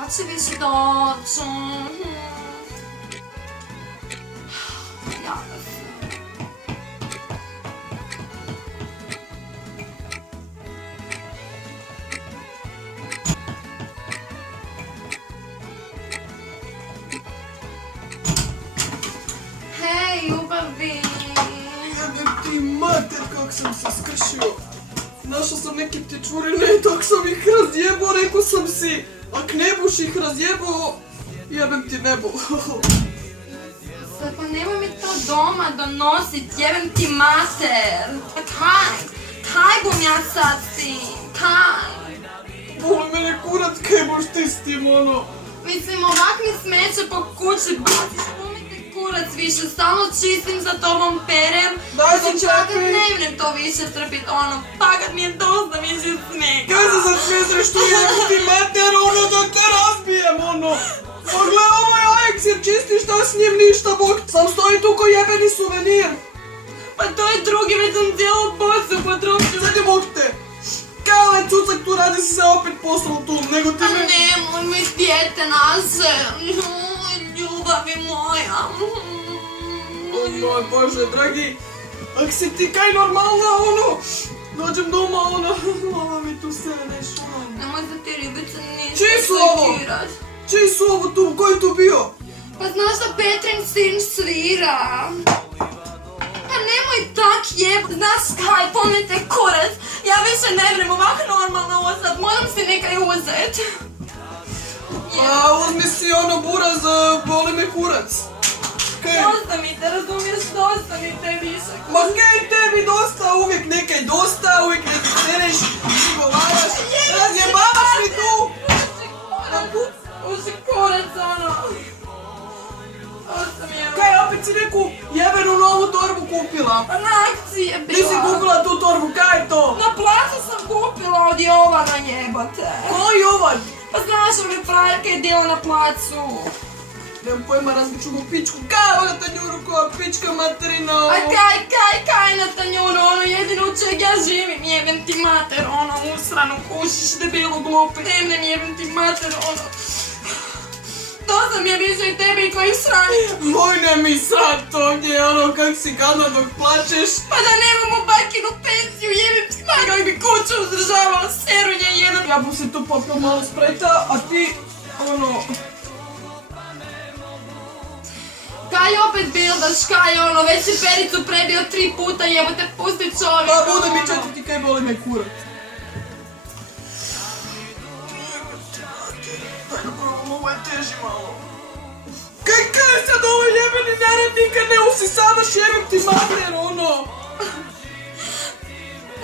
kad će više doći? Jada sam. Hej, ljubavi! Jebem ti mater kak sam se skršio. Našao sam neke tečurine i tak sam ih razjebao, rekao sam si, ak ne buš ih razjebao, jebem ti nebo. Sad pa nemoj mi to doma donosit, jebem ti mater. Pa kaj bom ja sad s tim, kaj? Boli mene kurac, kaj boš ti s tim, ono. Mislim, ovak mi smeće po kući, baciš umite kurac više, stalno čistim za tobom, perem. Daj Mislim, za čak čekaj. ne vnem to više trpit, ono, pa kad mi je dosta više snega. Kaj se sad smijezreš tu, jebem ti mater, ono, dok te razbijem, ono. Pogled, ovo je Ajax jer čistiš, šta s njim ništa, bog. Sam stoji tu ko jebeni suvenir. Pa to je drugi, već sam cijelu bocu potrošila. Sad je bog te. Kaj ovaj cucak tu radi si se opet poslao tu, nego ti Pa me... nemoj mi dijete naše, ljubavi moja. O moj Bože, dragi, ak si ti kaj normalna, ono, dođem doma, ono, mama mi tu se nešto, ono. Nemoj da ti ribice ništa Čiji su ovo? sekirat. Čiji su ovo tu, ko je tu bio? Pa znaš da Petrin sin svira? Pa nemoj tak jeb, znaš kaj, pomnite kurac, ja više ne vrem ovak normalno ostat, moram si nekaj uzet. A uzmi si ono buraz, boli me kurac. Kaj? Dosta mi te, razumiješ, dosta mi te više. Ma kaj tebi dosta, uvijek nekaj dosta, uvijek nekaj sereš, prigovaraš, razjebavaš mi tu! Uži kurac, ono. Dosta mi je. Kaj, opet si neku jebenu novu torbu kupila? Pa na akciji je bila. Nisi kupila tu torbu, kaj je to? Na placu sam kupila od Jovana jebote. Ko Jovan? Pa znaš ove frajerke je djela na placu. Nemam pojma, razbiću mu pičku, kaj ona tanjuru koja pička materina, ovo. A kaj na tanjuru, ono jedino u čeg ja živim, jebem ti mater, ono usranu kušiš, debilu glupi, nemnem jebem ti mater, ono. Dosta mi je više i tebi koji srani. Moj ne mi srat ovdje, ono kak si gadna dok plačeš. Pa da nemamo bakinu pensiju, jebem ti mater, kako bi kuću uzdržavao, serunje jedan. Ja bu se tu popio malo sprejta, a ti, ono... Kaj opet bildaš, kaj ono, već si Pericu prebio 3 puta, jebote, pusti čovjeka. Pa bude mi četvrti kaj boli me kurac. Daj na prvom, ovo je teži malo. Kaj sad ovo jebeni nerad nikad ne usisavaš, jebem ti mater, ono.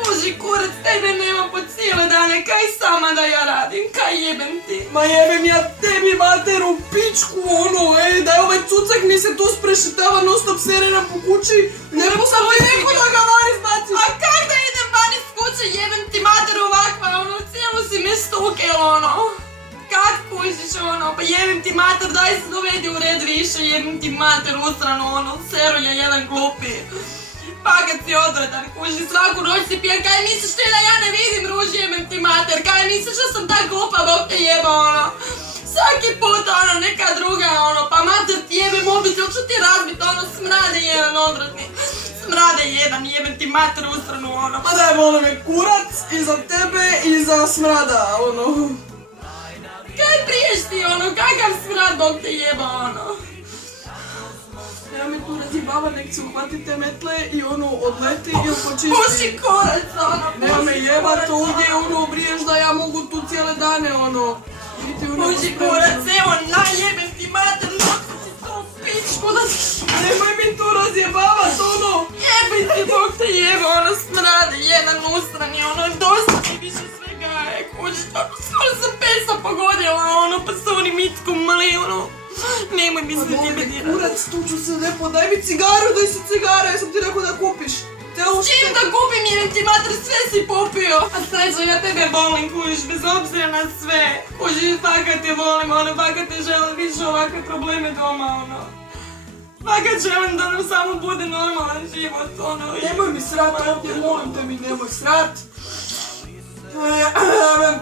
Boži kurac, tebe nema po cijele dane, kaj sama da ja radim, kaj jebem ti? Ma jebem ja tebi mater u pičku, ono, da je ovaj cucak mi se tu sprešetava, non stop serena po kući. Ne mogu sam li neko da ga van izbacim. A kak da idem van iz kuće, jebem ti mater ovakva, ono, cijelu si me stukel, ono. Kak kužiš, ono, pa jebem ti mater, daj se dovedi u red više, jebem ti mater, usrano, ono, serunja jedan glupi. Pa kad si odradan, kuži, svaku noć si pijan, kaj misliš ti da ja ne vidim ruži, jebem ti mater, kaj misliš da sam tak glupa, Bog te jeba, ono. Svaki put, ono, neka druga, ono, pa mater ti jebe mobitel, ću ti razbit, ono, smrade jedan odvratni. Smrade jedan, jebem ti mater usranu, ono. Pa daj, volim me kurac i za tebe i za smrada, ono. Kaj priješ ti, ono, kakav smrad, Bog te jeba, ono. Ja mi tu razjebava, nek se uhvati te metle i ono odleti i počisti. Puši kurac, ono, Nema me jebat ovdje, ono, briješ da ja mogu tu cijele dane, ono. puši kurac, evo, najjebem ti mater, noći si to pičku da si... Nemoj mi tu razjebavat, ono. Jebem ti, Bog te jeba, ono, smrade, jedan usrani, ono, dosta mi više svega je, kuži, ono, skoro sam pesa pogodila, ono, pa s onim itkom mali, ono. Nemoj mi se tebe dirati. Kurac, tu ću se lijepo, daj mi cigaru, daj si cigara, ja sam ti rekao da kupiš. Čim da kupim jer ti mater sve si popio. A srećo, ja tebe volim, kužiš, bez obzira na sve. Kužiš, fakat te volim, ono, fakat te želim više ovakve probleme doma, ono. Fakat želim da nam samo bude normalan život, ono. Nemoj mi srat ovdje, molim te mi, nemoj srat.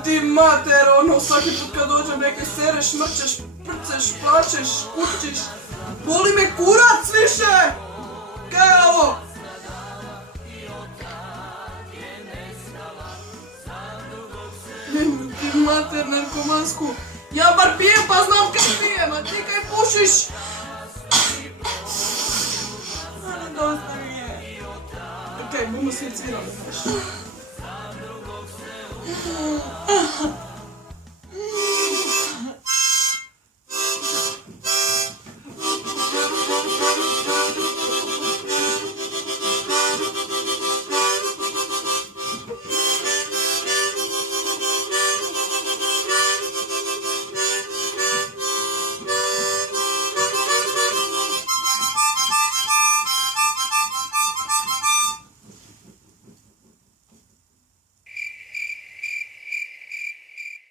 ti mater, ono, svaki put kad dođem neki sereš, mrčeš, prceš, plačeš, kučiš. Boli me kurac više! Kaj je ovo? Jebem ti mater, narkomansku. Ja bar pijem pa znam kaj pijem, a ti kaj pušiš? Ali dosta mi je. Okej, bomo se cvirali.